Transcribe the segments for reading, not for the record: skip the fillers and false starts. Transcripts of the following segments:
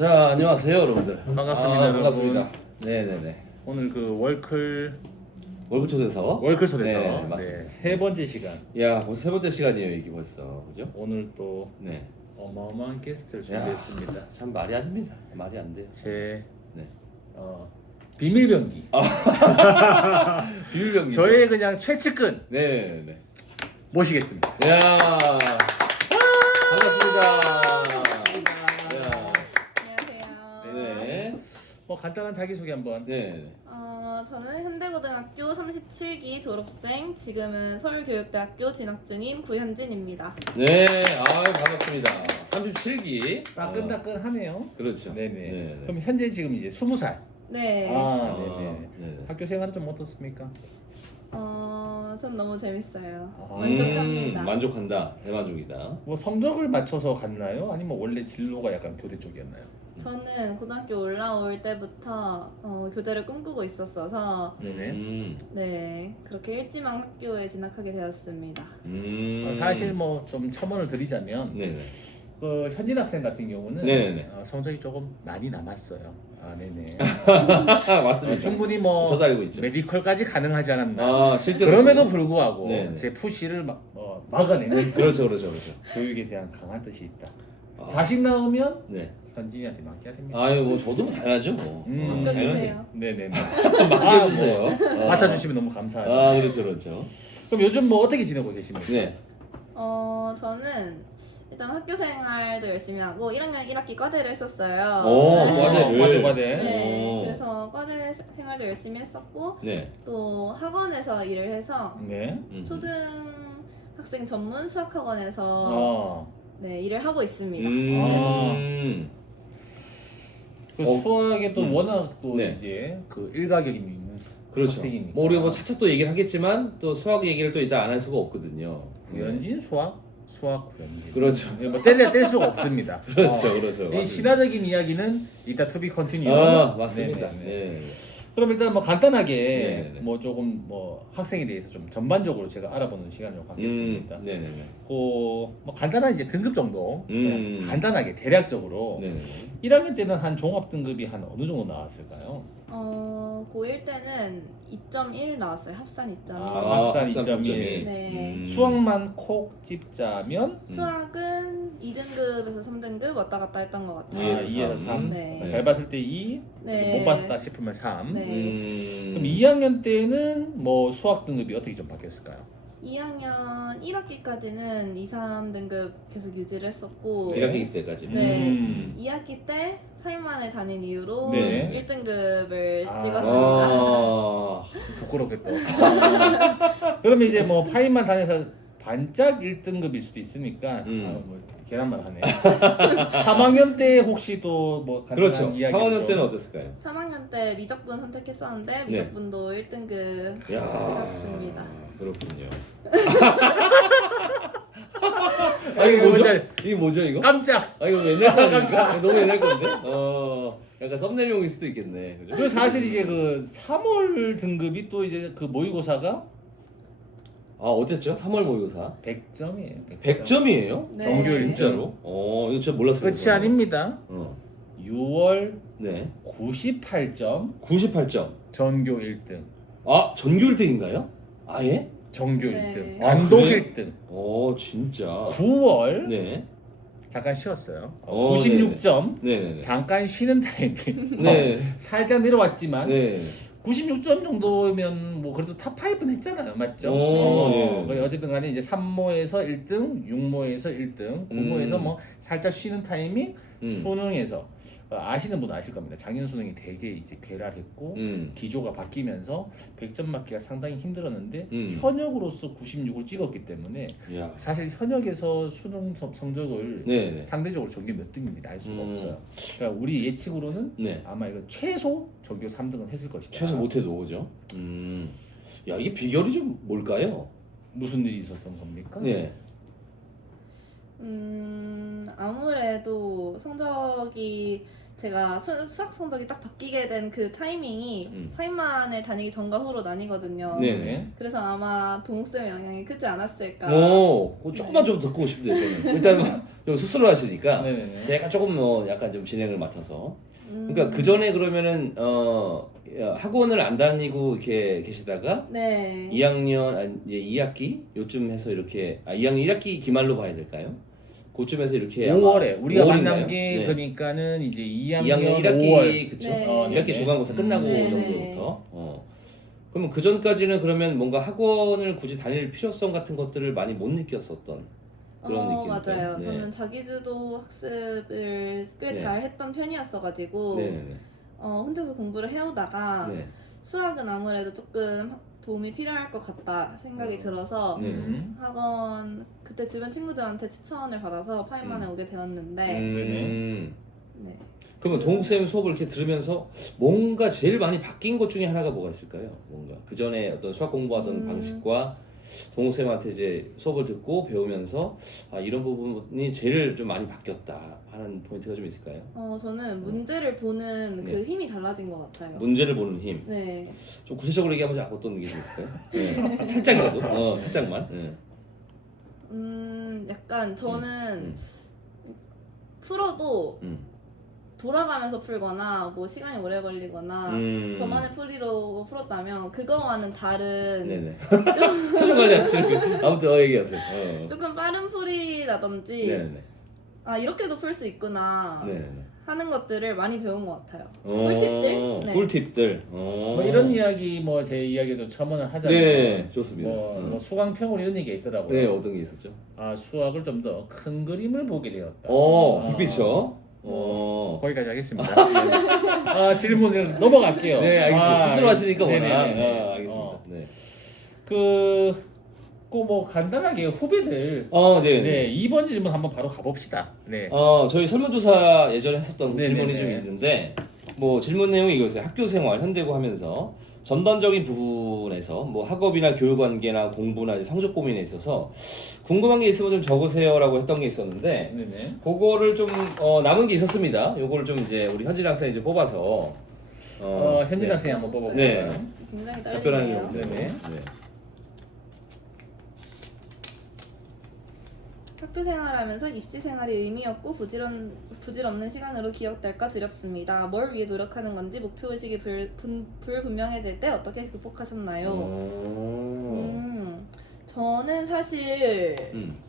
자, 안녕하세요, 여러분들. 반갑습니다, 여러분. 반갑습니다. 네네네. 오늘 그 월클 초대서. 초대서 네, 맞습니다. 세 번째 시간. 야, 벌써 세 번째 시간이에요, 이게 벌써. 그죠? 오늘 또 네. 어마어마한 게스트를 야, 준비했습니다. 참 말이 안 됩니다. 말이 안 돼요. 제 네. 비밀병기. 비밀병기. 저의 그냥 최측근 네네네. 모시겠습니다. 야, 반갑습니다. 안녕하세요. 네. 뭐 간단한 자기 소개 한번. 네. 저는 현대고등학교 37기 졸업생, 지금은 서울교육대학교 진학 중인 구현진입니다. 네. 반갑습니다. 37기. 따끈따끈하네요. 그렇죠. 네네. 네네. 그럼 현재 지금 이제 20살. 네. 네네. 네네. 학교 생활은 좀 어떻습니까? 전 너무 재밌어요. 아. 만족합니다. 만족한다. 대만족이다. 뭐 성적을 맞춰서 갔나요? 아니면 원래 진로가 약간 교대 쪽이었나요? 저는 고등학교 올라올 때부터 교대를 꿈꾸고 있었어서 네네. 네, 그렇게 일지망 학교에 진학하게 되었습니다. 사실 뭐 좀 첨언을 드리자면 네네. 그 현진 학생 같은 경우는 네네네. 성적이 조금 많이 남았어요. 네네. 맞습니다. 충분히 뭐 저도 알고 있죠. 메디컬까지 가능하지 않았나. 실제로. 그럼에도 불구하고 네네. 제 푸시를 막아내면서 그렇죠. 교육에 대한 강한 뜻이 있다. 아. 자식 나오면 네. 현진이한테 맡겨야 됩니다. 아유, 뭐 저도 뭐 당연하죠. 뭐. 맡겨주세요. 네네네. 맡겨주세요. 맡아주시면 너무 감사하죠. 그렇죠, 그렇죠. 그럼 요즘 뭐 어떻게 지내고 계십니까? 네. 저는 일단 학교 생활도 열심히 하고 1학년 1학기 과대를 했었어요. 과대. 네, 그래서 과대 생활도 열심히 했었고 네. 또 학원에서 일을 해서 네. 초등학생 전문 수학학원에서 네, 일을 하고 있습니다. 그 수학에 또 워낙 또 네. 이제 그 일가견이 있는 그렇죠. 학생이니까. 뭐 우리가 뭐 차차 또 얘기를 하겠지만 또 수학 얘기를 또 일단 안 할 수가 없거든요. 구현진 수학 구현진. 그렇죠. 뭐 뗄 수가 없습니다. 그렇죠, 그렇죠. 이 맞습니다. 신화적인 이야기는 이따 투비 컨티뉴. 맞습니다. 네네네. 네. 그럼 일단 뭐 간단하게 네네네. 뭐 조금 뭐 학생에 대해서 좀 전반적으로 제가 알아보는 시간을 갖겠습니다. 네네네. 뭐 간단한 이제 등급 정도 그냥 간단하게 대략적으로 네네. 1학년 때는 한 종합 등급이 한 어느 정도 나왔을까요? 고1 때는 2.1 나왔어요. 합산 2.1. 합산 2.1. 네. 수학만 콕 집자면 수학은 2등급에서 3등급 왔다 갔다 했던 것 같아요. 2에서 3. 네. 잘 봤을 때 2, 네. 못 봤다 싶으면 3. 네. 그럼 2학년 때는 뭐 수학 등급이 어떻게 좀 바뀌었을까요? 2학년 1학기까지는 2, 3등급 계속 유지를 했었고 1학기 때까지. 네. 2학기 때 파이만을 다닌 이유로 네. 1등급을 아. 찍었습니다. 부끄럽겠다. 그러면 이제 뭐 파이만 다녀서 반짝 1등급일 수도 있으니까 뭐 계란말 하네. 3학년 때 혹시 또 뭐 간단한 그렇죠. 이야기 3학년 때는 어땠을까요? 3학년 때 미적분 선택했었는데 네. 미적분도 1등급 찍었습니다. 그렇군요. 이거 이게 뭐죠, 이거? 깜짝. 이거 옛날 건가? 너무 옛날 건데? 약간 썸네일용일 수도 있겠네. 그죠? 그 사실 이게 그 3월 등급이 또 이제 그 모의고사가 어땠죠? 3월 모의고사. 100점이에요. 100점이에요? 네. 정규 진짜로? 이거 진짜 몰랐어요. 끝이 아닙니다. 6월 네. 98점, 98점. 전교 1등, 전교 1등인가요? 아예? 정교 네. 1등, 단독 그래요? 1등. 진짜. 9월 네. 잠깐 쉬었어요. 어, 96점. 네네네. 잠깐 쉬는 타이밍. 네. 살짝 내려왔지만 네. 96점 정도면 뭐 그래도 탑 5는 했잖아요. 맞죠? 네. 어쨌든 간에 이제 3모에서 1등, 6모에서 1등, 9모에서 뭐 살짝 쉬는 타이밍, 수능에서 아시는 분 아실 겁니다. 작년 수능이 되게 이제 괴랄했고 기조가 바뀌면서 100점 맞기가 상당히 힘들었는데 현역으로서 96을 찍었기 때문에 야. 사실 현역에서 수능 성적을 네네. 상대적으로 전교 몇 등인지 알 수가 없어요. 그러니까 우리 예측으로는 네. 아마 이거 최소 전교 3등은 했을 것이다. 최소 못해도 그죠? 야, 이게 비결이 좀 뭘까요? 무슨 일이 있었던 겁니까? 네. 아무래도 성적이 제가 수학 성적이 딱 바뀌게 된 그 타이밍이 파이만을 다니기 전과 후로 나뉘거든요. 네네. 그래서 아마 동욱쌤의 영향이 크지 않았을까. 그거 조금만 좀 듣고 싶네요. 저는. 일단 좀 수술을 하시니까 네네네. 제가 조금 약간 좀 진행을 맡아서. 그러니까 그 전에 그러면은 학원을 안 다니고 이렇게 계시다가 네. 2학년 이제 2학기 요쯤 해서 이렇게 2학년 1학기 기말로 봐야 될까요? 그쯤에서 이렇게 5월에 우리가 5월인가요? 만난 게 네. 그러니까는 이제 2학년 1학기 5월. 그쵸? 네. 1학기 중간고사 끝나고 네. 정도부터. 그러면 그 전까지는 그러면 뭔가 학원을 굳이 다닐 필요성 같은 것들을 많이 못 느꼈었던 그런 느낌일까요? 맞아요. 네. 저는 자기주도 학습을 꽤 네. 잘 했던 편이었어가지고 네네네. 혼자서 공부를 해오다가 네. 수학은 아무래도 조금 도움이 필요할 것 같다 생각이 들어서 네. 학원 그때 주변 친구들한테 추천을 받아서 파이만에 오게 되었는데 네. 그러면 동욱쌤 수업을 이렇게 들으면서 뭔가 제일 많이 바뀐 것 중에 하나가 뭐가 있을까요? 뭔가 그 전에 어떤 수학 공부하던 방식과 동욱쌤한테 이제 수업을 듣고 배우면서 이런 부분이 제일 좀 많이 바뀌었다 하는 포인트가 좀 있을까요? 저는 문제를 보는 그 네. 힘이 달라진 것 같아요. 문제를 보는 힘. 네. 좀 구체적으로 얘기하면 어떤 게 좀 있을까요? 네. 살짝이라도. 살짝만. 네. 약간 저는 풀어도 돌아가면서 풀거나 뭐 시간이 오래 걸리거나 저만의 풀이로 풀었다면 그거와는 다른 네네. 표정 관리하시는 아무튼 얘기하세요. 조금 빠른 풀이라든지 네네. 이렇게도 풀 수 있구나 네네. 하는 것들을 많이 배운 것 같아요. 꿀팁들? 네. 꿀팁들. 뭐 이런 이야기 뭐 제 이야기도 첨언을 하자면 네, 좋습니다. 뭐 수강평으로 이런 얘기가 있더라고요. 네, 어떤 게 있었죠? 수학을 좀 더 큰 그림을 보게 되었다. 빅피처. 거기까지 하겠습니다. 네. 질문을 넘어갈게요. 네, 알겠습니다. 수술하시니까 워낙. 네네네. 알겠습니다. 네. 뭐 간단하게 후배들. 네. 네, 2번 질문 한번 바로 가봅시다. 네. 저희 설문조사 예전에 했었던 그 네네네. 질문이 좀 있는데, 뭐 질문 내용이 이거였어요. 학교 생활, 현대고 하면서 전반적인 부분에서 뭐 학업이나 교육 관계나 공부나 이제 성적 고민에 있어서 궁금한 게 있으면 좀 적으세요라고 했던 게 있었는데, 네네. 그거를 좀 남은 게 있었습니다. 요거를 좀 이제 우리 현진 학생이 이제 뽑아서 현진 네. 학생이 한번 뽑아볼까요? 네. 굉장히 답변하는 떨리네요. 경우. 네네. 학교 생활하면서 입시 생활이 의미 없고 부질없는 시간으로 기억될까 두렵습니다. 뭘 위해 노력하는 건지 목표의식이 불분명해질 때 어떻게 극복하셨나요? 저는 사실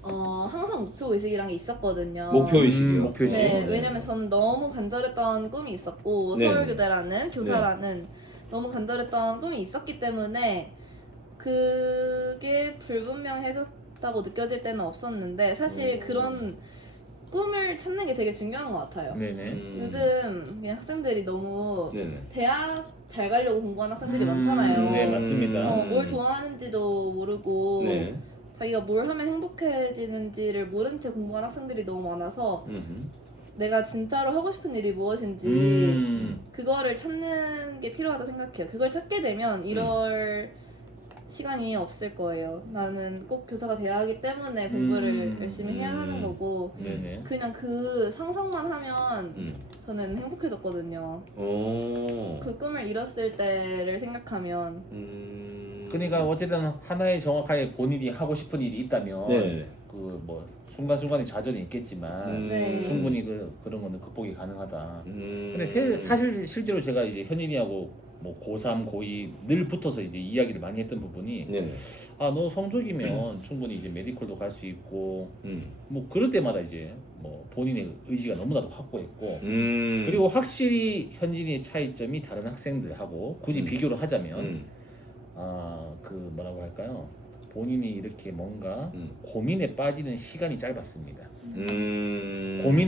항상 목표의식이란 게 있었거든요. 목표의식이요. 목표의식. 네, 왜냐면 저는 너무 간절했던 꿈이 있었고 네. 서울교대라는 교사라는 너무 간절했던 꿈이 있었기 때문에 그게 불분명해졌다고 느껴질 때는 없었는데 사실 그런 꿈을 찾는 게 되게 중요한 것 같아요. 네네. 요즘 그냥 학생들이 너무 네네. 대학 잘 가려고 공부하는 학생들이 많잖아요. 네, 맞습니다. 뭘 좋아하는지도 모르고 네. 자기가 뭘 하면 행복해지는지를 모른 채 공부하는 학생들이 너무 많아서 내가 진짜로 하고 싶은 일이 무엇인지 그거를 찾는 게 필요하다 생각해요. 그걸 찾게 되면 이럴 시간이 없을 거예요. 나는 꼭 교사가 돼야 하기 때문에 공부를 열심히 해야 하는 거고 네네. 그냥 그 상상만 하면 저는 행복해졌거든요. 그 꿈을 이뤘을 때를 생각하면 그러니까 어쨌든 하나의 정확하게 본인이 하고 싶은 일이 있다면 네. 그 뭐 순간순간의 좌절이 있겠지만 네. 충분히 그런 거는 극복이 가능하다. 근데 근데 사실 실제로 제가 이제 현인이하고 뭐 고3, 고2 늘 붙어서 이제 이야기를 많이 했던 부분이 네. 너 성적이면 충분히 이제 메디컬도 갈 수 있고 뭐 그럴 때마다 이제 뭐 본인의 의지가 너무나도 확고했고 그리고 확실히 현진이의 차이점이 다른 학생들하고 굳이 비교를 하자면 그 뭐라고 할까요? 본인이 이렇게 뭔가 고민에 빠지는 시간이 짧았습니다. 고민,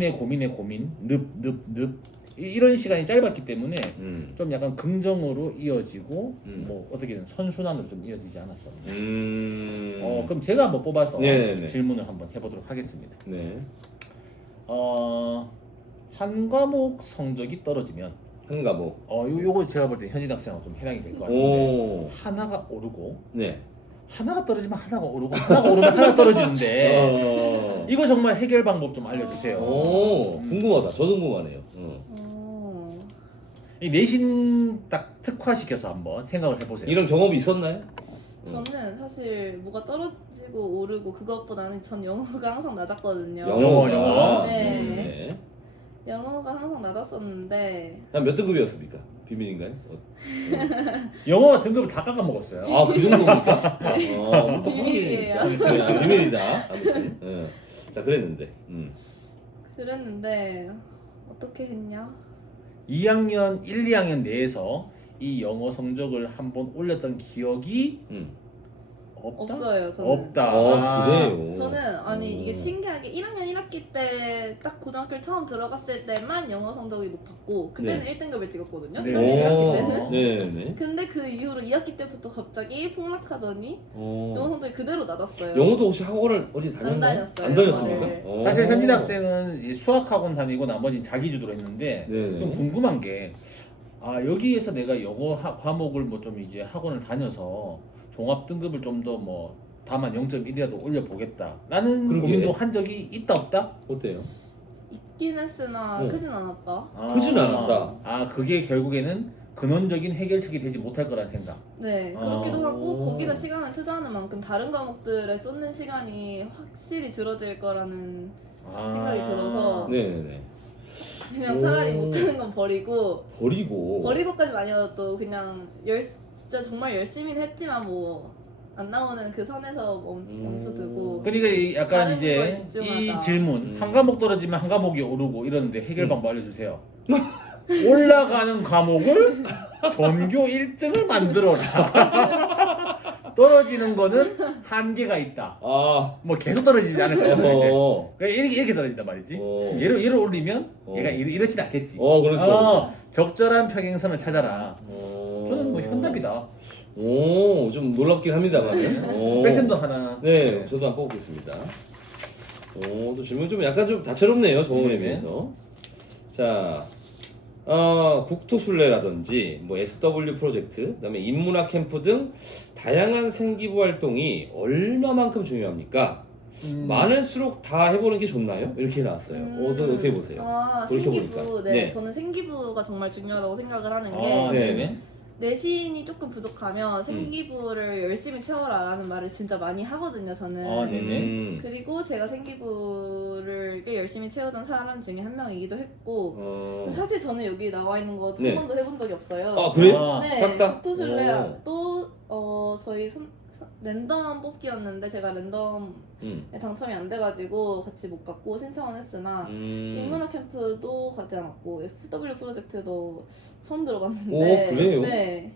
늪 이런 시간이 짧았기 때문에 좀 약간 긍정으로 이어지고 뭐 어떻게든 선순환으로 좀 이어지지 않았었나. 그럼 제가 한번 뽑아서 네네네. 질문을 한번 해보도록 하겠습니다. 네. 한 과목 성적이 떨어지면 한 과목. 요거 제가 볼 때 현진 학생하고 좀 해당이 될 것 같은데 오. 하나가 오르고 네. 하나가 떨어지면 하나가 오르고 하나가 오르면 하나 떨어지는데 이거 정말 해결 방법 좀 알려주세요. 오, 궁금하다. 저도 궁금하네요. 이 내신 딱 특화시켜서 한번 생각을 해보세요. 이런 경험이 있었나요? 저는 사실 뭐가 떨어지고 오르고 그것보다는 전 영어가 항상 낮았거든요. 영어. 네. 영어가 항상 낮았었는데 한 몇 등급이었습니까? 비밀인가요? 영어가 등급을 다 깎아먹었어요. 아, 그 정도입니까? 비밀이에요. 네, 비밀이다. 아무튼. 자, 그랬는데. 그랬는데 어떻게 했냐? 2학년, 1, 2학년 내에서 이 영어 성적을 한번 올렸던 기억이 없다? 없어요. 저는. 없다. 그래요. 저는 아니 이게 신기하게 1학년 1학기 때 딱 고등학교를 처음 들어갔을 때만 영어 성적이 높았고 그때는 1등급을 찍었거든요. 네. 1학년 1학기 때는. 네네. 근데 그 이후로 2학기 때부터 갑자기 폭락하더니 영어 성적이 그대로 낮았어요. 영어도 혹시 학원을 어디 다녔나요? 안 다녔어요. 안 다녔습니까? 영어를. 사실 현진 학생은 이 수학학원 다니고 나머지 자기주도로 했는데 네네. 좀 궁금한 게 여기에서 내가 영어 과목을 뭐 좀 이제 학원을 다녀서 종합 등급을 좀 더 뭐 다만 0.1이라도 올려보겠다라는 그러게. 고민도 한 적이 있다 없다? 어때요? 있긴 했으나 크진 않았다. 크진 않았다. 그게 결국에는 근원적인 해결책이 되지 못할 거란 생각. 네, 그렇기도 하고 거기다 시간을 투자하는 만큼 다른 과목들에 쏟는 시간이 확실히 줄어들 거라는 생각이 들어서 네네네. 그냥 차라리 못하는 건 버리고까지는 아니어도 그냥 진짜 정말 열심히 했지만 뭐 안 나오는 그 선에서 멈춰두고 그러니까 약간 다른 이제 거에 집중하자. 이 질문 한 과목 떨어지면 한 과목이 오르고 이러는데 해결 방법 알려주세요. 올라가는 과목을 전교 1등을 만들어라. 떨어지는 거는 한계가 있다. 뭐 계속 떨어지지 않을 거야. 그러니까 이렇게 떨어진단 말이지. 얘를 올리면 얘가 이렇진 않겠지. 그렇죠. 적절한 평행선을 찾아라. 저는 뭐 현답이다. 좀 놀랍긴 합니다만. 백쌤도 하나. 네, 저도 한번 뽑겠습니다. 또 질문 좀 약간 좀 다채롭네요, 저번에 비해서. 자, 국토순례라든지 뭐 SW 프로젝트, 그다음에 인문학 캠프 등 다양한 생기부 활동이 얼마만큼 중요합니까? 많을수록 다 해보는 게 좋나요? 이렇게 나왔어요. 어떻게 보세요? 생기부. 보니까. 네, 네. 저는 생기부가 정말 중요하다고 생각을 하는 게 네네. 내신이 조금 부족하면 생기부를 열심히 채워라라는 말을 진짜 많이 하거든요. 저는. 네네. 그리고 제가 생기부를 꽤 열심히 채우던 사람 중에 한 명이기도 했고 사실 저는 여기 나와 있는 거 한 네. 번도 해본 적이 없어요. 그래요? 네, 싹 다? 국토순례 또 저희 랜덤 뽑기였는데 제가 랜덤에 당첨이 안 돼가지고 같이 못 갔고 신청은 했으나 인문학 캠프도 가지 않았고 SW 프로젝트도 처음 들어봤는데 그래요? 네.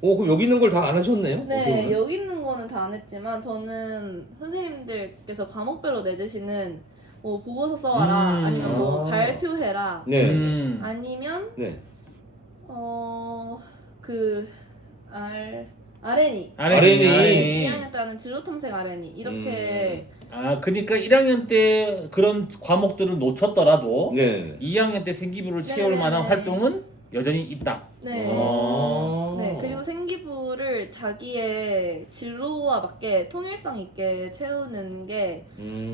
그럼 여기 있는 걸 다 안 하셨네요? 네, 여기 있는 거는 다 안 했지만 저는 선생님들께서 과목별로 내주시는 뭐 보고서 써와라 아니면 뭐 발표해라 네. 아니면 네. R&E R&E. 2학년 때는 진로 탐색 R&E 이렇게 그러니까 1학년 때 그런 과목들을 놓쳤더라도 네. 2학년 때 생기부를 채울 네네네. 만한 활동은 여전히 있다. 네. 아. 네, 그리고 생기부를 자기의 진로와 맞게 통일성 있게 채우는 게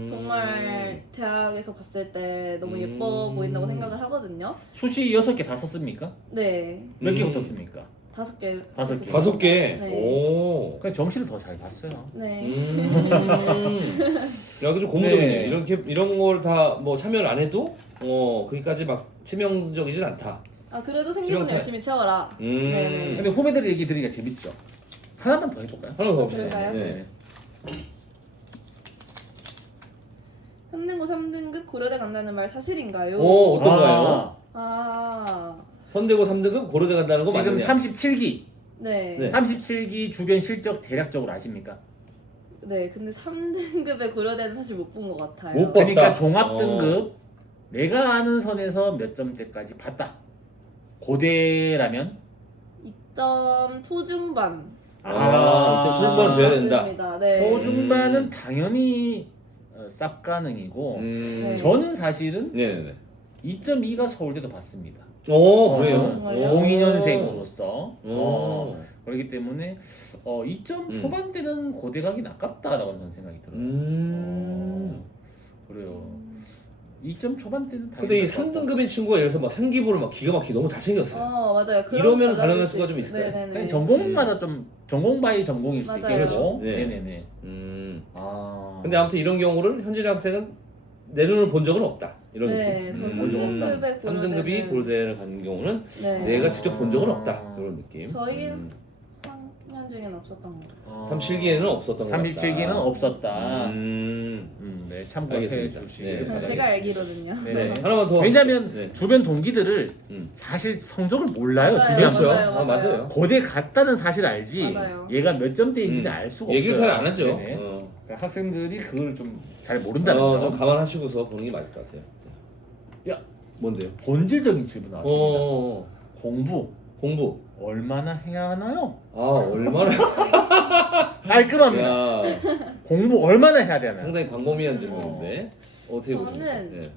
정말 대학에서 봤을 때 너무 예뻐 보인다고 생각을 하거든요. 수시 6개 다 썼습니까? 네, 몇 개 붙었습니까? 5개. 5개. 5개. 네. 그냥 정시를 더 잘 봤어요. 네. 야, 좀 고무적이네. 네. 이런 걸 다 뭐 참여를 안 해도 거기까지 막 치명적이진 않다. 그래도 생기부는 지금 열심히 채워라. 네네. 근데 후배들 얘기 들으니까 재밌죠. 하나만 더 해볼까요? 하나 더 봅시다. 그럴까요? 네. 현등고 3등급 고려대 간다는 말 사실인가요? 어떤가요? 현대고 3등급 고려대 간다는 거 지금 맞느냐? 37기. 네. 네. 37기 주변 실적 대략적으로 아십니까? 네, 근데 3등급의 고려대는 사실 못 본 것 같아요. 못 봐. 그러니까 봤다. 종합 등급 내가 아는 선에서 몇 점대까지 봤다. 고대라면 2점 초중반. 좀 수능권은 돼야 된다. 맞습니다. 네. 초중반은 당연히 쌉 가능이고 네. 저는 사실은 네네네. 2.2가 서울대도 봤습니다. 그래요? 정말요? 02년생으로서 오. 그렇기 때문에 2점 초반대는 고대 가긴 아깝다라고 저는 생각이 들어요. 음. 그래요. 2점 초반대는 근데 이 3등급인 친구가 예를 들어서 막 생기부를 막 기가 막히게 너무 잘생겼어요. 맞아요. 그런 이러면 거 가능할 가질 수가 수 좀 있을까요? 네네네. 그냥 전공마다 좀 전공 바이 전공일 수도 맞아요. 있겠고. 네. 네네네. 아. 근데 아무튼 이런 경우를 현진이 학생은 내 눈을 본 적은 없다. 이런 네, 느낌. 저 본 적 없다. 3등급의 3등급이 고려대를 간 경우는 네. 내가 직접 본 적은 없다. 이런 느낌. 저희 학년 중에는 없었던 것 같아요. 37기에는 없었던 것 같다. 37기는 없었다. 네, 참고해 알겠습니다. 주시길 네. 바랍니다. 제가 알기로는요. 네. 네. 하나만 더. 왜냐면 네. 주변 동기들을 음. 사실 성적을 몰라요. 맞아요. 중요한 그렇죠. 건. 맞아요. 맞아요. 고대 갔다는 사실 알지. 맞아요. 얘가 몇 점대인지는 알 수가 얘기를 없어요. 잘 안 하죠. 네네. 그러니까 학생들이 그걸 좀 잘 모른다는 좀 점. 감안하시고서 보는 게 맞을 것 같아요. 야, 뭔데요? 본질적인 질문 나왔습니다. 공부 공부. 얼마나 해야 하나요? 아, 얼마나. 깔끔합니다. 야, 공부 얼마나 해야 되나요? 상당히 광범위한 질문인데. 어떻게 보십니까? 저는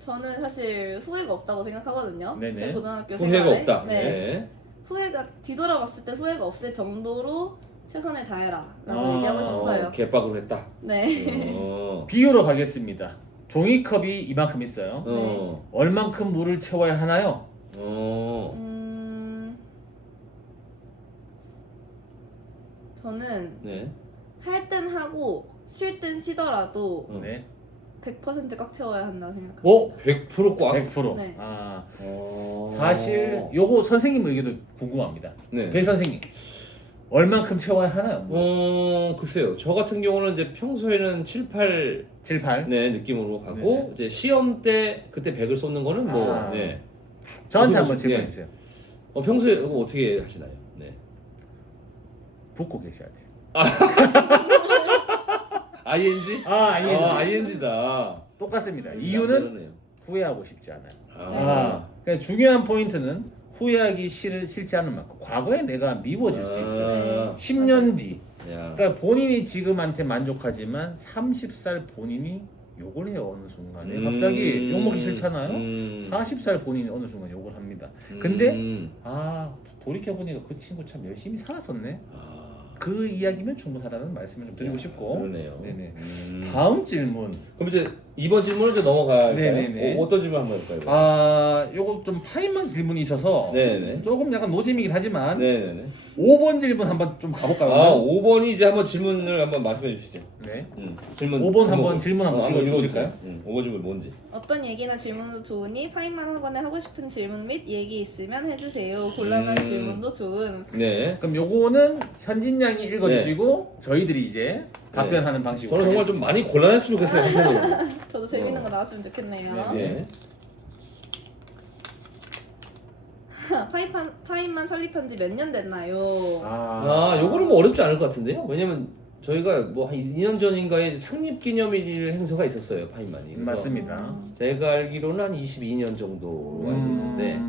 저는 사실 후회가 없다고 생각하거든요. 네네. 제 고등학교 후회가 생활에. 없다. 네. 네. 후회가 뒤돌아봤을 때 후회가 없을 정도로 최선을 다해라라고 아, 얘기하고 싶어요. 개빡으로 했다. 네. 비유로 가겠습니다. 종이컵이 이만큼 있어요. 어. 얼만큼 물을 채워야 하나요? 저는 네. 할 땐 하고 쉴 땐 쉬더라도 네. 100%꽉 채워야 한다고 생각합니다. 100% 꽉. 100%. 네. 아, 어. 사실 요거 선생님 의견도 궁금합니다. 네. 배 선생님 얼만큼 채워야 하나요? 뭐 글쎄요. 저 같은 경우는 이제 평소에는 7, 8 7, 8? 네, 느낌으로 가고 네네. 이제 시험 때 그때 100을 쏟는 거는 뭐 아. 네. 저한테 어떻게 한번 보세요? 질문해 주세요. 평소에 그거 어떻게 하시나요? 네. 붙고 계셔야 돼요. ING? ING. ING다. 똑같습니다. 이유는 후회하고 싶지 않아요. 그러니까 중요한 포인트는 후회하기 싫지 않은 만큼 과거에 내가 미워질 수 있어요. 10년 뒤. 그러니까 본인이 지금한테 만족하지만 30살 본인이 욕을 해요. 어느 순간에 갑자기 욕먹기 싫잖아요. 40살 본인이 어느 순간 욕을 합니다. 근데 돌이켜보니까 그 친구 참 열심히 살았었네. 그 이야기면 충분하다는 말씀을 좀 드리고 싶고. 그러네요. 네네. 다음 질문. 그럼 이제 이번 질문을 좀 넘어갈까요? 네네네. 어떤 질문 한번 해볼까요? 요거 좀 파인만 질문이 있어서 네네. 조금 약간 노잼이긴 하지만 네네네. 5번 질문 한번 좀 가볼까요? 5번이 이제 한번 질문을 한번 말씀해 주시죠. 네. 질문. 5번 한번 질문 한번 읽어주실까요? 5번 질문 뭔지. 어떤 얘기나 질문도 좋으니 파인만 학원에 하고 싶은 질문 및 얘기 있으면 해주세요. 곤란한 질문도 좋음. 네. 그럼 요거는 현진 양이 읽어주시고 저희들이 이제 답변하는 방식으로. 저는 정말 좀 많이 곤란했으면 좋겠어요. 한편으로. 저도 재밌는 거 나왔으면 좋겠네요. 네. 파인만 설립한 지 몇 년 됐나요? 요거는 뭐 어렵지 않을 것 같은데요. 왜냐면 저희가 뭐 한 2년 전인가에 이제 창립 기념일 행사가 있었어요. 파인만이. 그래서 맞습니다. 제가 알기로는 한 22년 정도 알고 있는데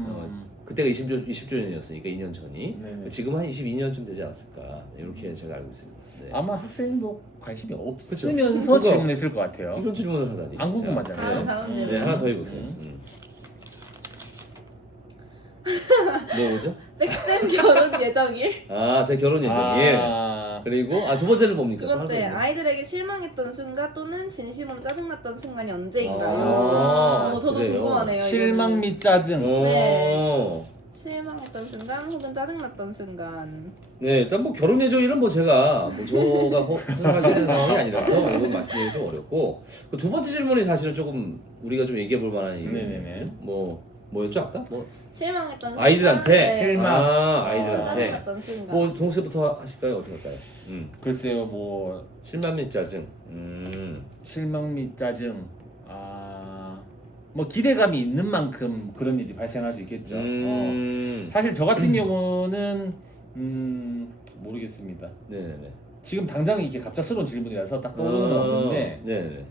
그때가 20주년이었으니까 2년 전이. 네네. 지금 한 22년쯤 되지 않았을까. 이렇게 제가 알고 있습니다. 네. 아마 학생도 관심이 그쵸. 없으면서 그거- 질문했을 것 같아요. 이런 질문을 하다니. 안 진짜. 궁금하잖아요. 다음 질문. 네, 하나 더 해보세요. 뭐죠? 백쌤 결혼 예정일. 제 결혼 예정일. 그리고 두 번째는 뭡니까? 두 또 번째, 하나 더 아이들에게 실망했던 순간 또는 진심으로 짜증났던 순간이 언제인가요? 저도 그래요? 궁금하네요. 실망 이거는. 및 짜증. 네. 실망했던 순간 혹은 짜증났던 순간. 네, 일단 뭐 결혼 예정일은 뭐 제가 저가 허락할 수 있는 상황이 아니라서 이건 말씀드리기 좀 어렵고 그 두 번째 질문이 사실은 조금 우리가 좀 얘기해 볼 만한 네네네. 뭐였죠 아까? 실망했던 순간. 아이들한테? 네. 실망. 아이들한테. 짜증났던 순간. 뭐 동생부터 하실까요? 어떻게 할까요? 글쎄요, 뭐 실망 및 짜증. 실망 및 짜증. 뭐 기대감이 있는 만큼 그런 일이 발생할 수 있겠죠. 사실 저 같은 경우는 모르겠습니다. 네네네. 지금 당장 이게 갑작스러운 질문이라서 딱 떠오르는 건 없는데 네네.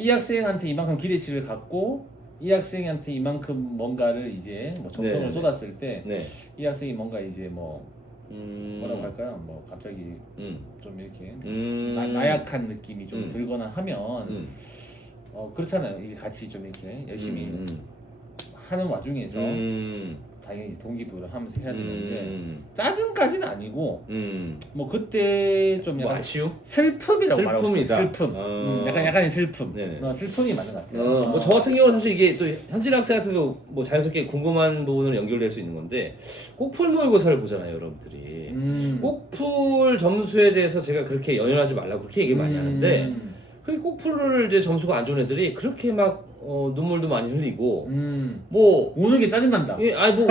이 학생한테 이만큼 기대치를 갖고 이 학생한테 이만큼 뭔가를 이제 뭐 정성을 네네. 쏟았을 때 이 네. 학생이 뭔가 이제 뭐 뭐라고 할까요? 뭐 갑자기 좀 이렇게 나약한 느낌이 좀 들거나 하면 그렇잖아요. 이게 같이 좀 이렇게 열심히 하는 와중에서 당연히 동기부여를 하면서 해야 되는데 짜증까지는 아니고 뭐 그때 좀 뭐 약간 아쉬움? 슬픔이라고 말하고 싶어요. 슬픔이다. 슬픔. 약간의 슬픔. 네네. 슬픔이 맞는 것 같아요. 뭐 저 같은 경우는 사실 이게 또 현진 학생한테도 뭐 자연스럽게 궁금한 부분으로 연결될 수 있는 건데 꽃풀 모의고사를 보잖아요, 여러분들이. 꽃풀 점수에 대해서 제가 그렇게 연연하지 말라고 그렇게 얘기 많이 하는데 그 꽃풀을 이제 점수가 안 좋은 애들이 그렇게 막 눈물도 많이 흘리고 뭐 우는 게 짜증난다. 예, 아니 뭐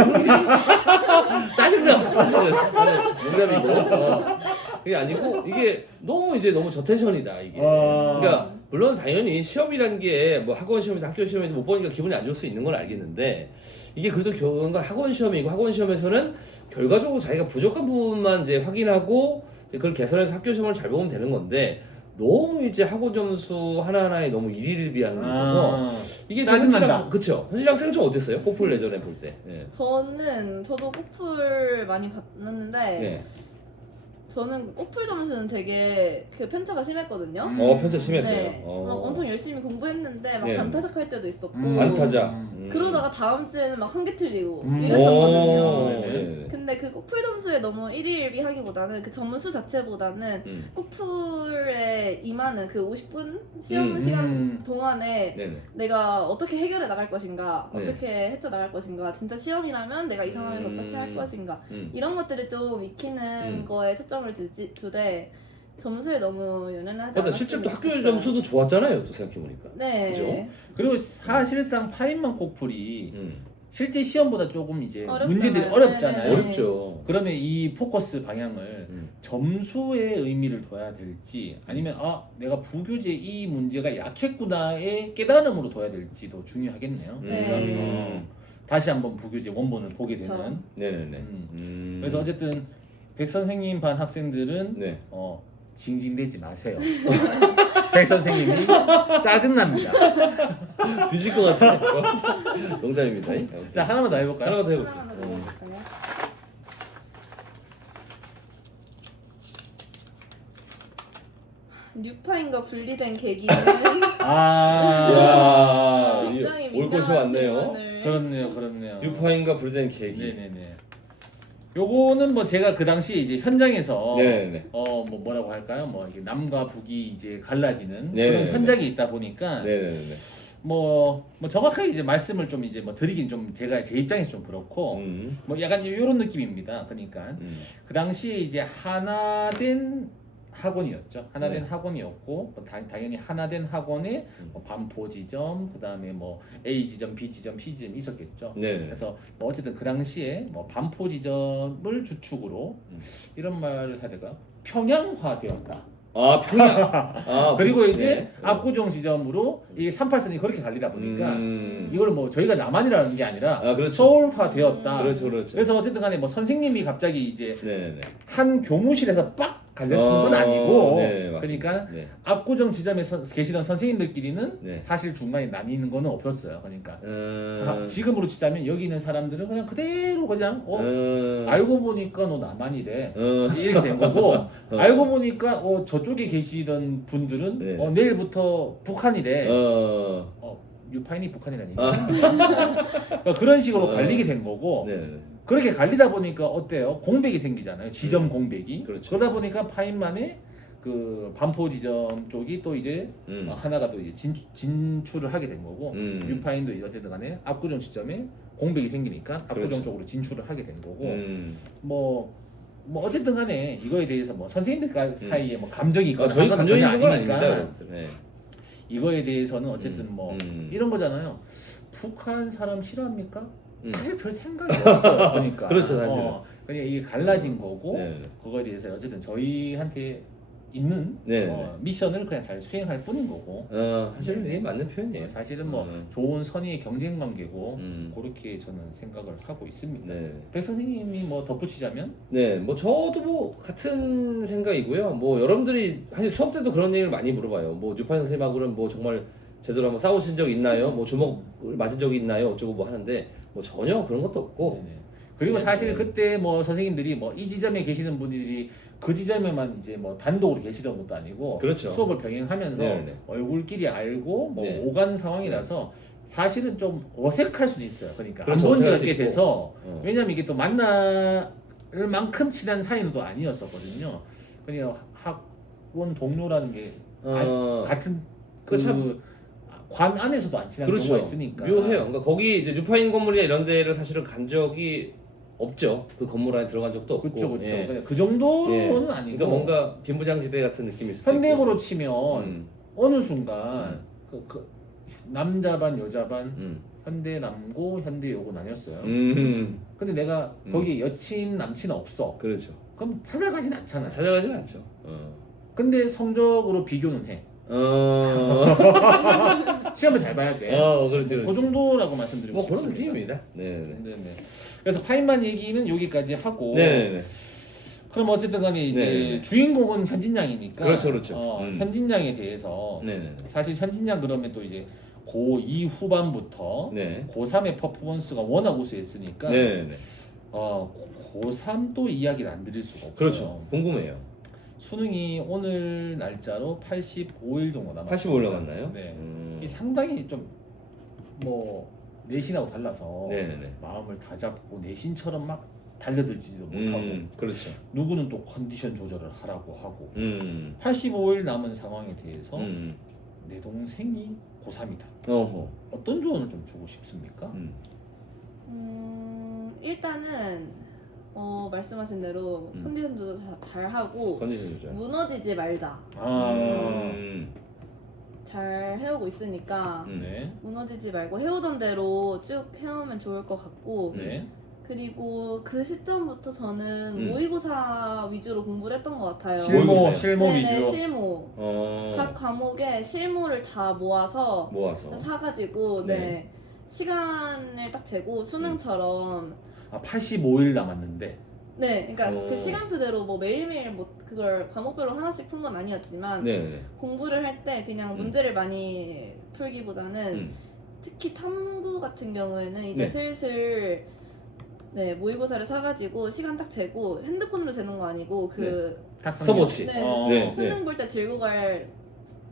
짜증나 사실은 농담이고 그게 아니고 이게 너무 이제 너무 저텐션이다 이게. 그러니까 물론 당연히 시험이란 게 뭐 학원 시험이든 학교 시험이든 못 보니까 기분이 안 좋을 수 있는 건 알겠는데 이게 그래도 결국은 학원 시험이고 학원 시험에서는 결과적으로 자기가 부족한 부분만 이제 확인하고 이제 그걸 개선해서 학교 시험을 잘 보면 되는 건데. 너무 이제 학원 점수 하나하나에 너무 일일비하는 게 있어서 이게 짜증난다. 그쵸? 현실 학생은 좀 어땠어요? 꽃풀 예전에 볼 때. 예. 저도 꽃풀 많이 봤는데 네. 저는 꽃풀 점수는 되게 그 편차가 심했거든요. 편차 심했어요. 네, 막 엄청 열심히 공부했는데 막 네. 반타작할 때도 있었고 반타자. 그러다가 다음 주에는 막 한 개 틀리고 오, 이랬었거든요. 네네. 근데 그 꽃풀 점수에 너무 일일비하기보다는 그 점수 자체보다는 꽃풀에 임하는 그 50분 시험 시간 동안에 네네. 내가 어떻게 해결해 나갈 것인가, 네. 어떻게 헤쳐 나갈 것인가, 진짜 시험이라면 내가 이 상황에서 어떻게 할 것인가 이런 것들을 좀 익히는 거에 초점을 두되 점수에 너무 연연하지 않았으면 실제 또 학교 좋겠어요. 점수도 좋았잖아요. 또 생각해보니까. 네. 그죠? 그리고 사실상 파인만 꽃풀이 실제 시험보다 조금 이제 어렵잖아요. 문제들이 어렵잖아요. 네네네. 어렵죠. 그러면 이 포커스 방향을 점수에 의미를 둬야 될지 아니면 내가 부교재 이 문제가 약했구나의 깨달음으로 둬야 될지도 중요하겠네요. 그러니까 다시 한번 부교재 원본을 보게 되는. 그쵸. 네네네. 그래서 어쨌든 백 선생님 반 학생들은 네. 징징대지 마세요. 백 선생님이 짜증납니다. 드실 것 같아요. 농담입니다. 자 하나만 더 해볼까요? 하나만 더 해보세요. 하나만 더 해볼까요? 뉴파인과 분리된 계기는 이야, 굉장히 올 것이 민감한 왔네요. 질문을 그렇네요. 유파인과 분리된 계기. 네네네. 요거는 뭐 제가 그 당시 이제 현장에서 네네. 뭐라고 할까요? 뭐 이게 남과 북이 이제 갈라지는 네네네. 그런 현장이 있다 보니까 네네네. 뭐 정확하게 이제 말씀을 좀 이제 뭐 드리긴 좀 제가 제 입장에서 좀 그렇고 뭐 약간 이런 느낌입니다. 그러니까 그 당시에 이제 하나된 학원이었죠. 하나된 네. 학원이었고 뭐 당연히 하나된 학원에 뭐 반포 지점, 그다음에 뭐 A 지점, B 지점, C 지점이 있었겠죠. 네. 그래서 뭐 어쨌든 그 당시에 뭐 반포 지점을 주축으로 이런 말을 해야 될까요? 평양화되었다. 평양. 그리고 이제 네. 압구정 지점으로 이게 38선이 그렇게 갈리다 보니까 음. 이걸 뭐 저희가 남한이라는 게 아니라 그렇죠. 서울화되었다. 그렇죠. 그래서 어쨌든 간에 뭐 선생님이 갑자기 이제 네네. 한 교무실에서 빡 갈렸던 건 아니고 네, 맞습니다. 그러니까 네. 압구정 지점에 계시던 선생님들끼리는 네. 사실 중간에 나뉘는 거는 없었어요. 그러니까 지금으로 치자면 여기 있는 사람들은 그냥 그대로 그냥 알고 보니까 너 남한이래 이렇게 된 거고 알고 보니까 저쪽에 계시던 분들은 네. 내일부터 북한이래 유파인이 북한이라는 그러니까 그런 식으로 갈리게 된 거고 네. 그렇게 갈리다 보니까 어때요? 공백이 생기잖아요. 지점 공백이. 그렇죠. 그러다 보니까 파인만의 그 반포 지점 쪽이 또 이제 하나가 또 이제 진출을 하게 된 거고 유파인도 어쨌든 간에 압구정 지점에 공백이 생기니까 압구정 그렇죠. 쪽으로 진출을 하게 된 거고 뭐 어쨌든 간에 이거에 대해서 뭐 선생님들 사이에 뭐 감정이 있거나 저희 감정이 있는 건 아니니까 아닙니다. 네. 이거에 대해서는 어쨌든 뭐 이런 거잖아요. 북한 사람 싫어합니까? 사실 별 생각이 없어요. 그러니까. 그렇죠, 사실은. 그냥 이게 갈라진 거고 네. 그거에 대해서 어쨌든 저희한테 있는 네. 미션을 그냥 잘 수행할 뿐인 거고. 사실은 이게 맞는 표현이에요. 사실은 뭐 좋은 선의의 경쟁 관계고 그렇게 저는 생각을 하고 있습니다. 네. 백 선생님이 뭐 덧붙이자면 네, 뭐 저도 뭐 같은 생각이고요. 뭐 여러분들이 사실 수업 때도 그런 얘기를 많이 물어봐요. 뭐 유파인 선생님하고는 뭐 정말 제대로 한번 싸우신 적 있나요? 뭐 주먹을 맞은 적이 있나요? 어쩌고 뭐 하는데 뭐 전혀 그런 것도 없고. 네네. 그리고 네, 사실 네. 그때 뭐 선생님들이 뭐 이 지점에 계시는 분들이 그 지점에만 이제 뭐 단독으로 계시던 것도 아니고 그렇죠. 수업을 병행하면서 네, 네. 얼굴끼리 알고 뭐 네. 오가는 상황이라서 사실은 좀 어색할 수도 있어요. 그러니까 그렇죠, 안 본 지가 어색할 수 꽤 있고. 돼서 어. 왜냐면 이게 또 만날 만큼 친한 사이는 또 아니었었거든요. 그냥 학원 동료라는 게 같은 그 관 안에서도 안 친한 그렇죠. 경우가 있으니까 묘해요. 그러니까 거기 이제 뉴파인 건물이나 이런 데를 사실은 간 적이 없죠. 그 건물 안에 들어간 적도 없고. 그렇죠, 그렇죠. 예. 그냥 그 정도는 예. 아니고 그러니까 뭔가 빈부장지대 같은 느낌일 수도 현대고로 있고. 치면 어느 순간 그 남자 반 여자 반 현대 남고 현대 여고 나뉘었어요. 근데 내가 거기 여친 남친 없어. 그렇죠. 그럼 찾아가진 않잖아. 찾아가진 않죠. 근데 성적으로 비교는 해. 시험을 잘 봐야 돼. 그렇죠. 그 정도라고 말씀드리고 뭐 그런 싶습니다. 느낌입니다. 네. 네네. 그래서 파인만 얘기는 여기까지 하고. 네. 그럼 어쨌든 간에 이제 네네네. 주인공은 현진양이니까. 그렇죠. 현진양에 대해서 네. 사실 현진양 그러면 또 이제 고2 후반부터 네. 고3의 퍼포먼스가 워낙 우수했으니까 네. 고3 또 이야기를 안 드릴 수가 없어요. 그렇죠. 궁금해요. 수능이 오늘 날짜로 85일 정도 남았어요. 85일 남았나요? 네. 이 상당히 좀 뭐 내신하고 달라서 네. 마음을 다 잡고 내신처럼 막 달려들지도 못하고 그렇죠. 누구는 또 컨디션 조절을 하라고 하고 85일 남은 상황에 대해서 내 동생이 고3이다. 어허. 어떤 조언을 좀 주고 싶습니까? 일단은 말씀하신 대로 컨디션 조절 잘 하고 컨디션 조절. 무너지지 말자. 잘 해오고 있으니까 네. 무너지지 말고 해오던 대로 쭉 해오면 좋을 것 같고 네. 그리고 그 시점부터 저는 모의고사 위주로 공부를 했던 것 같아요. 실무 네네, 위주로. 실무. 각 과목에 실무를 다 모아서 사가지고 네. 시간을 딱 재고 수능처럼 85일 남았는데. 네, 그러니까 그 시간표대로 뭐 매일매일 뭐 그걸 과목별로 하나씩 푼 건 아니었지만 네. 공부를 할 때 그냥 문제를 많이 풀기보다는 특히 탐구 같은 경우에는 이제 네. 슬슬 모의고사를 사가지고 시간 딱 재고 핸드폰으로 재는 거 아니고 그 서버치. 수능 볼 때 들고 갈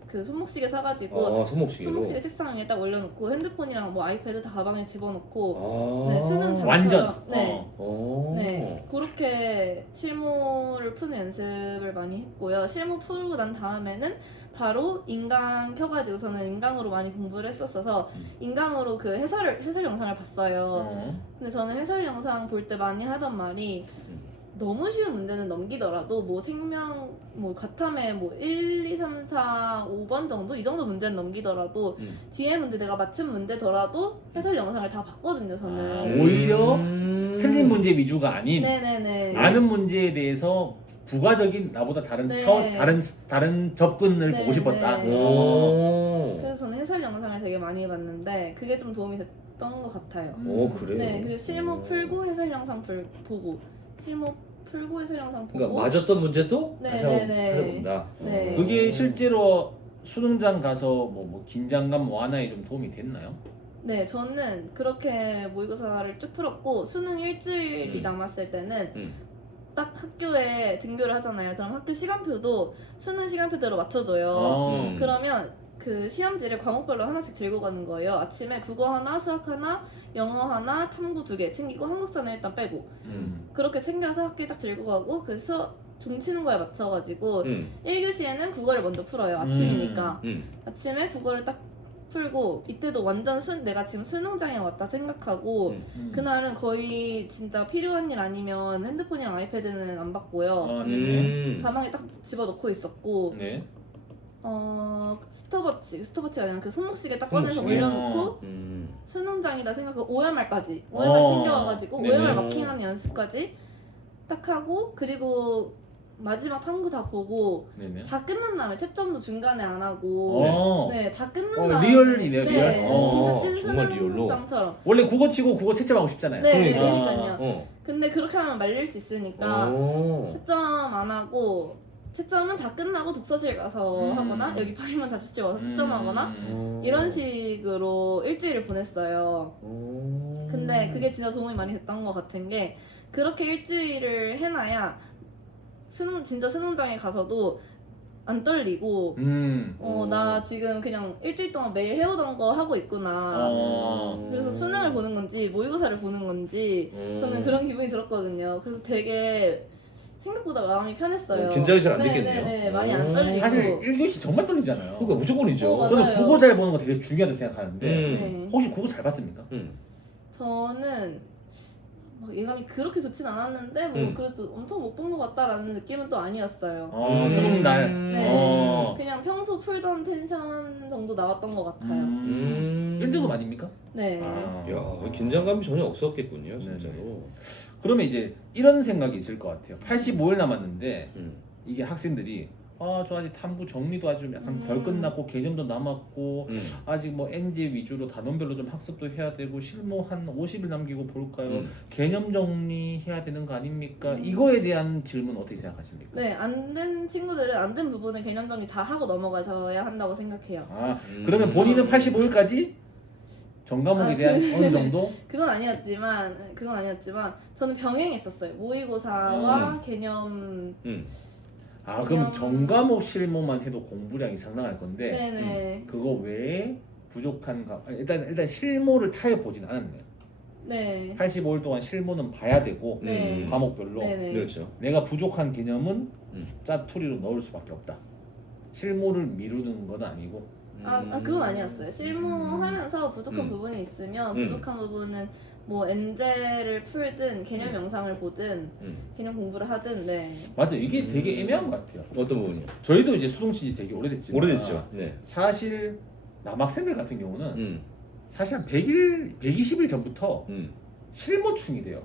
그 손목시계 사가지고 손목시계로. 책상 위에 딱 올려놓고 핸드폰이랑 뭐 아이패드 다 가방에 집어넣고 네, 수능 장처럼 완전. 네, 그렇게 실무를 푸는 연습을 많이 했고요. 실무 풀고 난 다음에는 바로 인강 켜가지고 저는 인강으로 많이 공부를 했었어서 인강으로 그 해설 영상을 봤어요. 근데 저는 해설 영상 볼 때 많이 하던 말이 너무 쉬운 문제는 넘기더라도 뭐 생명 뭐 과탐에 뭐 1, 2, 3, 4, 5번 정도 이 정도 문제는 넘기더라도 뒤에 문제 내가 맞춘 문제더라도 해설 영상을 다 봤거든요. 저는 오히려 틀린 문제 위주가 아닌 네네네. 아는 문제에 대해서 부가적인 나보다 다른 네. 다른 접근을 보고 싶었다. 그래서 저는 해설 영상을 되게 많이 봤는데 그게 좀 도움이 됐던 것 같아요. 그래요? 네, 그리고 실무 풀고 해설 영상 보고 실무 풀고 해설 영상 보고 그러니까 맞았던 문제도 다시 한번 네네네. 찾아본다. 네. 그게 실제로 수능장 가서 뭐 긴장감 완화에 좀 도움이 됐나요? 네, 저는 그렇게 모의고사를 쭉 풀었고 수능 일주일이 남았을 때는 딱 학교에 등교를 하잖아요. 그럼 학교 시간표도 수능 시간표대로 맞춰줘요. 그러면 그 시험지를 과목별로 하나씩 들고 가는 거예요. 아침에 국어 하나, 수학 하나, 영어 하나, 탐구 2개 챙기고 한국사는 일단 빼고 그렇게 챙겨서 학교에 딱 들고 가고 그 수업 종치는 거에 맞춰가지고 1교시에는 국어를 먼저 풀어요. 아침이니까 아침에 국어를 딱 풀고 이때도 완전 내가 지금 수능장에 왔다 생각하고 그날은 거의 진짜 필요한 일 아니면 핸드폰이랑 아이패드는 안 받고요. 가방에 딱 집어넣고 있었고 네. 스톱워치가 아니라 그 손목시계 딱 꺼내서 올려놓고 수능장이다 생각하고 OMR까지 챙겨와가지고 OMR 마킹하는 연습까지 딱 하고 그리고 마지막 탐구 다 보고 네네. 다 끝난 다음에 채점도 중간에 안 하고 다 끝난 다음에 리얼이네요, 리얼. 진짜 찐 정말 리얼로. 수능장처럼 원래 국어 치고 국어 채점하고 싶잖아요. 그러니까요. 근데 그렇게 하면 말릴 수 있으니까 채점 안 하고 채점은 다 끝나고 독서실 가서 하거나 여기 파이만 자습실 와서 채점하거나 이런 식으로 일주일을 보냈어요. 근데 그게 진짜 도움이 많이 됐던 것 같은 게 그렇게 일주일을 해놔야 진짜 수능장에 가서도 안 떨리고 나 지금 그냥 일주일 동안 매일 해오던 거 하고 있구나. 그래서 수능을 보는 건지 모의고사를 보는 건지 저는 그런 기분이 들었거든요. 그래서 되게 생각보다 마음이 편했어요. 긴장이 잘 안 됐겠네요. 네, 많이 안 떨리고. 사실 1교시 정말 떨리잖아요. 그러니까 무조건이죠. 맞아요. 저는 국어 잘 보는 거 되게 중요하다고 생각하는데 네. 혹시 국어 잘 봤습니까? 저는 막 예감이 그렇게 좋진 않았는데 뭐 그래도 엄청 못 본 것 같다라는 느낌은 또 아니었어요. 수능 날. 네. 그냥 평소 풀던 텐션 정도 나왔던 것 같아요. 1등급 아닙니까? 네. 야, 긴장감이 전혀 없었겠군요, 진짜로. 그러면 이제 이런 생각이 있을 것 같아요. 85일 남았는데 이게 학생들이 저 아직 탐구 정리도 아직 좀 약간 덜 끝났고 개념도 남았고 아직 뭐 NG 위주로 단원별로 좀 학습도 해야 되고 실무 한 50일 남기고 볼까요? 개념 정리해야 되는 거 아닙니까? 이거에 대한 질문 어떻게 생각하십니까? 네, 안 된 친구들은 안 된 부분을 개념 정리 다 하고 넘어가셔야 한다고 생각해요. 그러면 본인은 85일까지 전 과목에 대한 어느 정도? 그건 아니었지만 저는 병행했었어요. 모의고사와 개념. 그럼 전 과목 실무만 해도 공부량이 상당할 건데 네네. 그거 외에 부족한 일단 실무를 타협 보진 않았네요. 네. 85일 동안 실무는 봐야 되고 네. 과목별로 네네. 그렇죠. 내가 부족한 개념은 짜투리로 넣을 수밖에 없다. 실무를 미루는 건 아니고. 그건 아니었어요. 실무하면서 부족한 부분이 있으면 부족한 부분은 뭐 엔제를 풀든 개념 영상을 보든 개념 공부를 하든. 네. 맞아, 이게 되게 애매한 것 같아요. 어떤 부분이요? 저희도 이제 수능 친지 되게 오래됐지만 오래됐죠. 네. 사실 남학생들 같은 경우는 사실 한 100일, 120일 전부터 실무충이 돼요.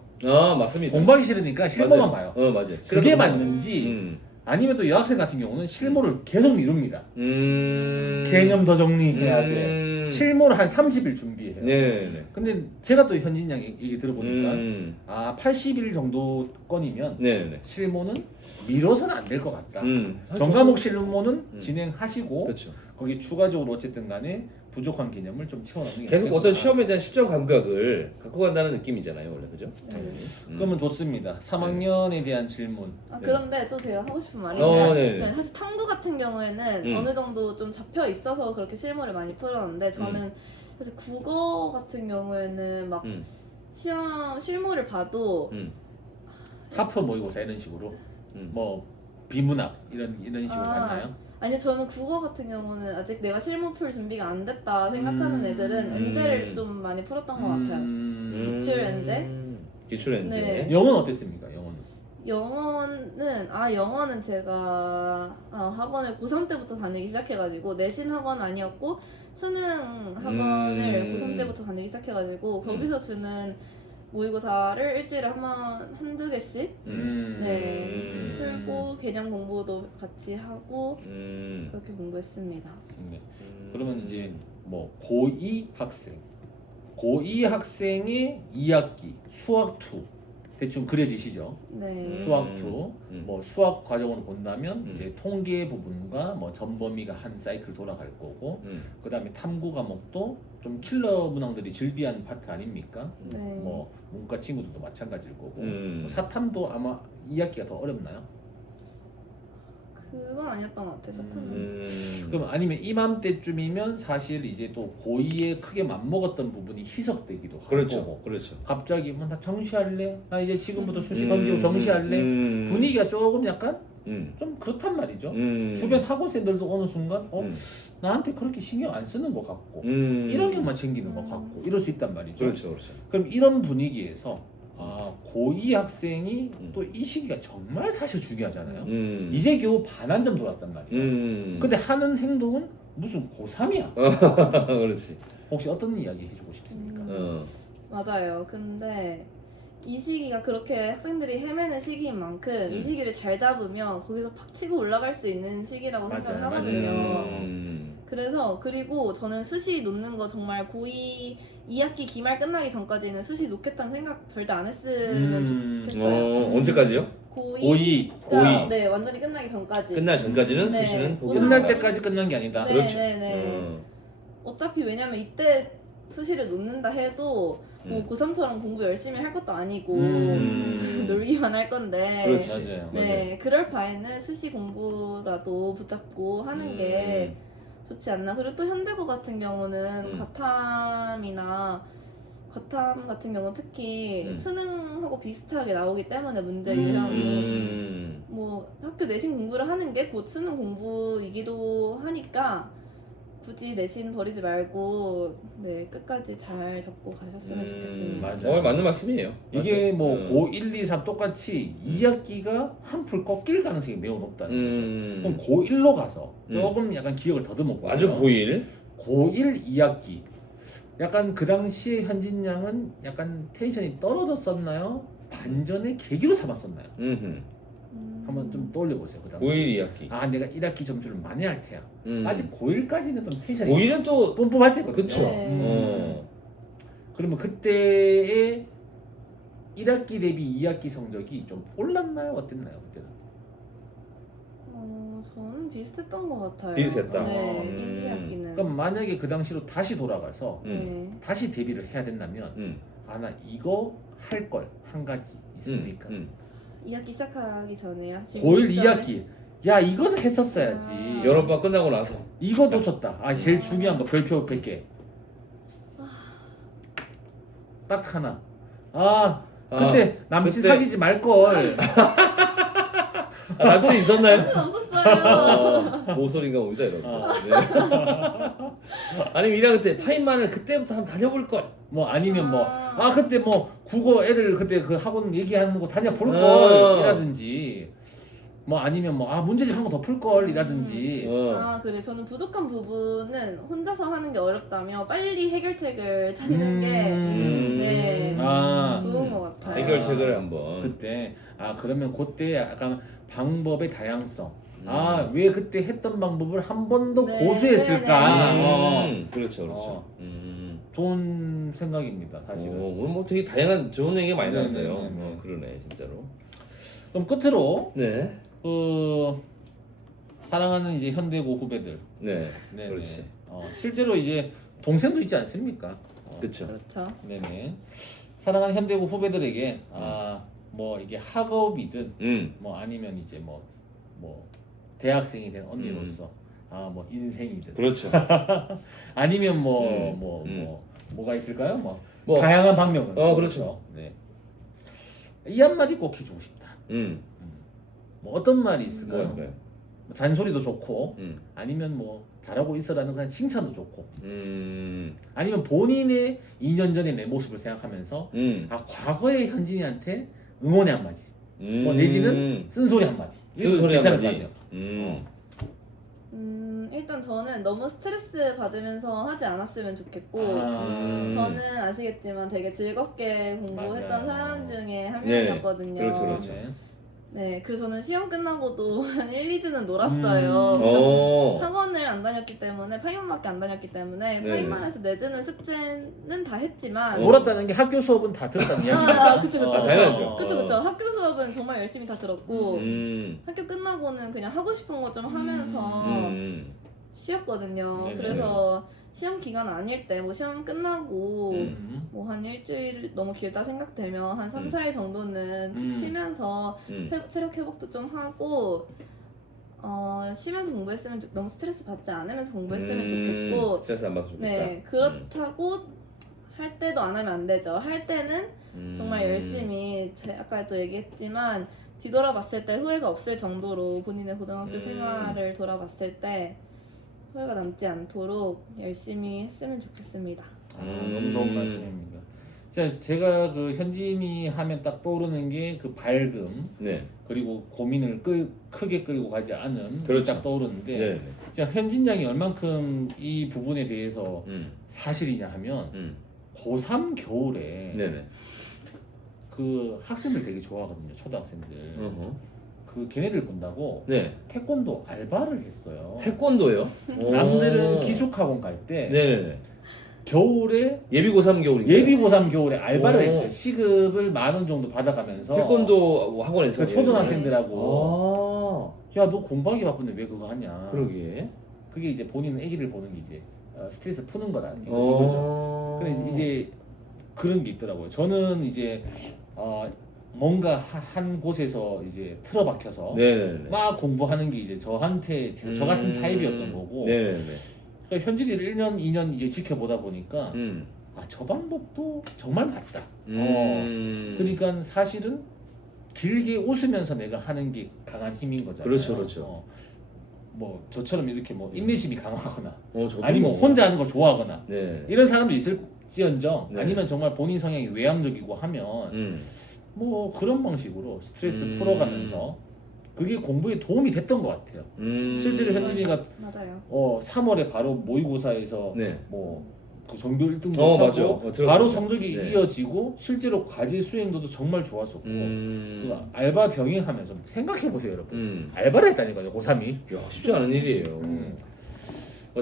맞습니다. 공부하기 싫으니까 실무만 봐요. 맞아요. 그게 맞는지 아니면 또 여학생 같은 경우는 실무를 계속 미룹니다. 개념 더 정리해야 돼. 실무를 한 30일 준비해요. 네. 근데 제가 또 현진 양 얘기 들어보니까 80일 정도 건이면 네. 실무는 미뤄서는 안 될 것 같다. 그렇죠. 전과목 실무는 진행하시고 그렇죠. 거기 추가적으로 어쨌든 간에 부족한 개념을 좀 채워넣는 게 계속 맞겠구나. 어떤 시험에 대한 실전 감각을 갖고 간다는 느낌이잖아요, 원래 그죠? 그러면 좋습니다. 3학년에 대한 질문. 그런데 또 제가 하고 싶은 말이 네. 사실 탐구 같은 경우에는 어느 정도 좀 잡혀 있어서 그렇게 실무를 많이 풀었는데 저는 사실 국어 같은 경우에는 막 시험 실무를 봐도 하프 모의고사 이런 식으로 뭐 비문학 이런 식으로 봤나요? 아니요, 저는 국어 같은 경우는 아직 내가 실무 풀 준비가 안 됐다 생각하는 애들은 엔제를 좀 많이 풀었던 것 같아요. 기출 엔제? 기출 엔제. 네. 영어는 어땠습니까? 영어는 제가 학원을 고3 때부터 다니기 시작해가지고 내신 학원 아니었고 수능 학원을 고3 때부터 다니기 시작해가지고 거기서 주는 모의고사를 일주일에 한두 개씩 풀고 개념 공부도 같이 하고 그렇게 공부했습니다. 네. 그러면 이제 뭐 고2 학생의 2학기 수학 2 대충 그려지시죠? 네. 수학 2 뭐 수학 과정으로 본다면 이제 통계 부분과 뭐 전범위가 한 사이클 돌아갈 거고 그다음에 탐구 과목도 좀 킬러 문항들이 즐비한 파트 아닙니까? 네. 뭐 문과 친구들도 마찬가지일 거고 뭐 사탐도 아마 2학기가 더 어렵나요? 그건 아니었던 것 같아요. 사탐은. 그럼 아니면 이맘때쯤이면 사실 이제 또 고2에 크게 맘먹었던 부분이 희석되기도 하고 그렇죠. 갑자기 뭐 나 정시할래? 나 이제 지금부터 수시 던지고 정시할래? 분위기가 조금 약간 좀 그렇단 말이죠. 주변 학원생들도 어느 순간 나한테 그렇게 신경 안 쓰는 것 같고 이런 것만 챙기는 것 같고 이럴 수 있단 말이죠. 그렇죠. 그럼 이런 분위기에서 고2 학생이 또 이 시기가 정말 사실 중요하잖아요. 이제 겨우 반환점 돌았단 말이에요. 근데 하는 행동은 무슨 고3이야. 그렇지. 혹시 어떤 이야기 해주고 싶습니까? 맞아요. 근데 이 시기가 그렇게 학생들이 헤매는 시기인 만큼 이 시기를 잘 잡으면 거기서 팍 치고 올라갈 수 있는 시기라고 생각을 하거든요. 그래서 그리고 저는 수시 놓는 거 정말 고2 2학기 기말 끝나기 전까지는 수시 놓겠다는 생각 절대 안 했으면 좋겠어요. 언제까지요? 고2. 고2. 네, 완전히 끝나기 전까지. 끝날 전까지는 네. 수시는 고3 끝날 때까지 끝난 게 아니다. 네, 그렇죠. 네. 어차피 왜냐면 이때 수시를 놓는다 해도 뭐 고3처럼 공부 열심히 할 것도 아니고 놀기만 할 건데 그렇지. 맞아요. 네, 그럴 바에는 수시 공부라도 붙잡고 하는 게 좋지 않나. 그리고 또 현대고 같은 경우는 과탐 같은 경우 특히 수능하고 비슷하게 나오기 때문에 문제 유형이 뭐 학교 내신 공부를 하는 게 곧 수능 공부이기도 하니까 굳이 내신 버리지 말고 네 끝까지 잘 접고 가셨으면 좋겠습니다. 맞아요. 맞는 말씀이에요. 이게 맞아요. 뭐 고 1, 2, 3 똑같이 2학기가 한풀 꺾일 가능성이 매우 높다는 거죠. 그럼 고 1로 가서 조금 약간 기억을 더듬어 보세요. 아주 고1? 고 1, 2학기 약간 그 당시에 현진 양은 약간 텐션이 떨어졌었나요? 반전의 계기로 삼았었나요? 한번 좀 떠올려 보세요. 그 당시. 고1 2학기. 아 내가 1학기 점수를 만회할 테야. 아직 고1까지는 좀 텐션이 고1은 또 뿜뿜할 때거든요. 그쵸. 네. 그러면 그때의 1학기 대비 2학기 성적이 좀 올랐나요? 어땠나요? 그때는? 저는 비슷했던 것 같아요. 비슷했다. 네, 1, 2학기는. 그럼 만약에 그 당시로 다시 돌아가서 네. 다시 데뷔를 해야 된다면 아 나 이거 할 걸 한 가지 있습니까? 2학기 시작하기 전에요. 고1 2학기 야 이건 했었어야지. 여름방 끝나고 나서 이거 놓쳤다. 아 제일 중요한 거 별표 100개. 딱 하나. 그때 남친 그때- 사귀지 말 걸. 남친 있었나요? 없었어요. 모쏠인가 봅니다 여러분. 네. 아니면 1학년 때 파인만을 그때부터 한번 다녀볼 걸. 뭐 아니면 뭐 그때 뭐 국어 애들 그때 그 학원 얘기하는 거 다녀볼 어. 걸이라든지 뭐 아니면 뭐 문제집 한 번 더 풀 걸이라든지 그래. 저는 부족한 부분은 혼자서 하는 게 어렵다며 빨리 해결책을 찾는 게 네, 좋은 것 같아요. 해결책을 한번. 그때 그러면 그때 약간 방법의 다양성 왜 그때 했던 방법을 한 번 더 네, 고수했을까 그렇죠, 그렇죠. 좋은 생각입니다 사실은. 오늘 뭐 되게 다양한 좋은 얘기가 많이 네, 나왔어요. 네, 네. 그러네 진짜로. 그럼 끝으로 네, 사랑하는 이제 현대고 후배들 네, 네네. 그렇지. 실제로 이제 동생도 있지 않습니까? 그렇죠. 그렇죠. 네네. 사랑하는 현대고 후배들에게 뭐 이게 학업이든 뭐 아니면 이제 뭐 대학생이 된 언니로서 뭐 인생이든 그렇죠. 아니면 뭐가 있을까요? 뭐. 다양한 방면은 그렇죠. 네. 이 한마디 꼭 해주고 싶다. 뭐 어떤 말이 있을까요? 뭐할까요? 뭐 잔소리도 좋고 아니면 뭐 잘하고 있어라는 그냥 칭찬도 좋고 아니면 본인의 2년 전의 내 모습을 생각하면서 과거의 현진이한테 응원의 한마디 뭐 내지는 쓴소리 한마디 쓴소리 괜찮을 것 한마디. 같아요. 일단 저는 너무 스트레스 받으면서 하지 않았으면 좋겠고 아. 저는 아시겠지만 되게 즐겁게 공부했던 맞아요. 사람 중에 한 네, 명이었거든요. 그렇죠, 그렇죠. 네, 그래서 저는 시험 끝나고도 한 1, 2주는 놀았어요. 어. 학원을 안 다녔기 때문에 파이만밖에 안 다녔기 때문에 네. 파이만에서 내주는 숙제는 다 했지만 놀았다는 게 학교 수업은 다 들었다는 이야기입니다. 그쵸. 당연하죠. 그쵸. 학교 수업은 정말 열심히 다 들었고 음. 학교 끝나고는 그냥 하고 싶은 거 좀 하면서 쉬었거든요. 네네. 그래서 시험 기간 아닐 때 뭐 시험 끝나고 뭐 한 일주일 너무 길다 생각되면 한 3, 4일 정도는 푹 쉬면서 체력 회복도 좀 하고 쉬면서 공부했으면 너무 스트레스 받지 않으면서 공부했으면 좋겠고 스트레스 안 받으면 좋겠다. 네 그렇다고 할 때도 안 하면 안 되죠. 할 때는 정말 열심히 아까도 얘기했지만 뒤돌아봤을 때 후회가 없을 정도로 본인의 고등학교 생활을 돌아봤을 때 후회가 남지 않도록 열심히 했으면 좋겠습니다. 너무 좋은 말씀입니다. 제가 그 현진이 하면 딱 떠오르는 게 그 밝음 네. 그리고 고민을 크게 끌고 가지 않은 게 그렇죠. 딱 떠오르는데 네. 진짜 현진 양이 얼만큼 이 부분에 대해서 사실이냐 하면 고3 겨울에 네네. 그 학생들 되게 좋아하거든요. 초등학생들. 어허. 그 걔네들 본다고 네. 태권도 알바를 했어요. 태권도요? 남들은 기숙학원 갈 때 네네네. 겨울에 예비 고3 겨울이 예비 고3 겨울에 알바를 오. 했어요. 시급을 10,000원 정도 받아가면서 태권도 학원에서 그 초등학생들하고 아 야 너 공부하기 바쁜데 왜 그거 하냐. 그러게. 그게 이제 본인은 애기를 보는 게 이제 스트레스 푸는 거다 이거죠. 어. 근데 이제 그런 게 있더라고요. 저는 이제 뭔가 한 곳에서 이제 틀어박혀서 네네네. 막 공부하는 게 이제 저한테 저 같은 타입이었던 거고. 네네네. 그러니까 현진이를 1년, 2년 이제 지켜보다 보니까 저 방법도 정말 맞다. 그러니까 사실은 길게 웃으면서 내가 하는 게 강한 힘인 거잖아요. 그렇죠, 그렇죠. 뭐 저처럼 이렇게 뭐 인내심이 강하거나 저도 아니면 뭐. 혼자 하는 걸 좋아하거나 네. 이런 사람도 있을지언정 네. 아니면 정말 본인 성향이 외향적이고 하면 뭐 그런 방식으로 스트레스 풀어가면서 그게 공부에 도움이 됐던 것 같아요. 실제로 현진이가 맞아요. 3월에 바로 모의고사에서 네. 뭐 그 전교 1등도 맞죠. 하고 들었습니다. 바로 성적이 네. 이어지고 실제로 과제 수행도도 정말 좋았었고 그 알바 병행하면서 생각해 보세요, 여러분. 알바를 했다니까요, 고3이. 야, 쉽지 않은 일이에요.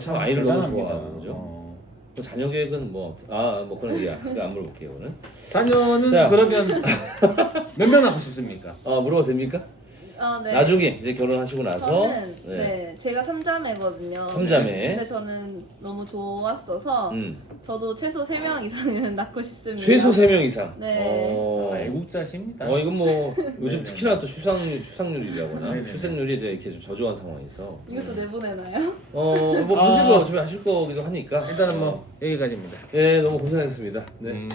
참 아이를 너무 대단합니다. 좋아하죠. 자녀 계획은 뭐 그런 얘기 안 물어볼게요 오늘. 자녀는 자. 그러면 몇 명 낳고 싶습니까? 물어봐도 됩니까? 네. 나중에 이제 결혼하시고 나서 저는 네, 제가 3자매거든요. 3자매. 근데 저는 너무 좋았어서 저도 최소 3명 이상은 낳고 싶습니다. 최소 3명 이상. 네. 애국자십니다. 이건 뭐 요즘 네네. 특히나 또 출산율이라거나 네네네. 출생률이 이제 이렇게 좀 저조한 상황에서 이것도 내보내나요? 뭐 편집을 어차피 하실 거기도 하니까 일단은 뭐 여기까지입니다. 네 너무 고생하셨습니다. 네.